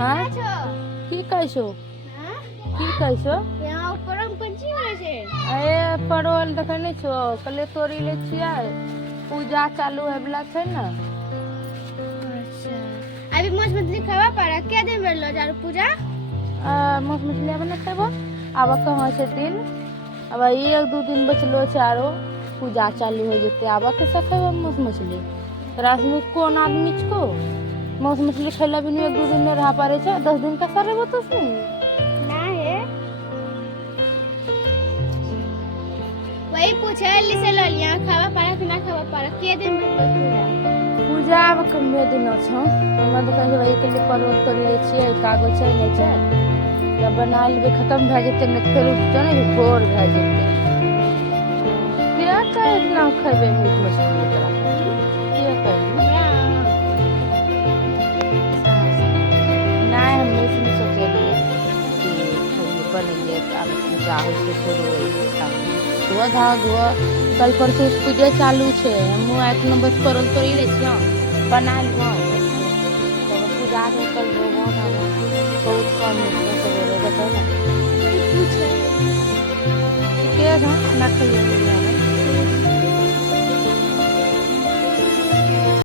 हाँ की कैसो की कैसो अरे परवल देखे नहीं छो कले तोड़ी ले छिया पूजा चालू है वाला छे ना। अभी मोछ मछली खावा पारा क्या दिन बेरलो जारू पूजा मोस मछली बना खेबो अब कहाँ से दिन अब एक दो दिन बचलो चारो पूजा चालू हो जते अब कैसे खेबो मोस मछली रात में कौन आदमी को मोस मछली खैला भी एक दो दिन में रह पारे छे 10 दिन का सर वो तो नहीं ना है वही पूछे लिसे लो लिया खावा पारा कि ना खावा पारा के दिन बेरलो पूजा अब कमे दिन छो हमरा तो कहे वही के लिए परवल तोड़ ले छिए कागज छै नहीं छै जब बना लेबे खत्म भ जेते न फेर जाने भोर भ जेते क्या कहे इतना खेबे मीट मछली तोरा क्या कहे नहीं हम नहीं सोचलिए कि खाइए बनिए अब पूजा हो से शुरू धुआ धाव धुआ कल परसों पूजा चालू छे हम एक बस परवल तोड़ी ले छिए बना लियो तब पूजा के कल लोगों ना बहुत कम है तो ना पूछे के ना ना खाइए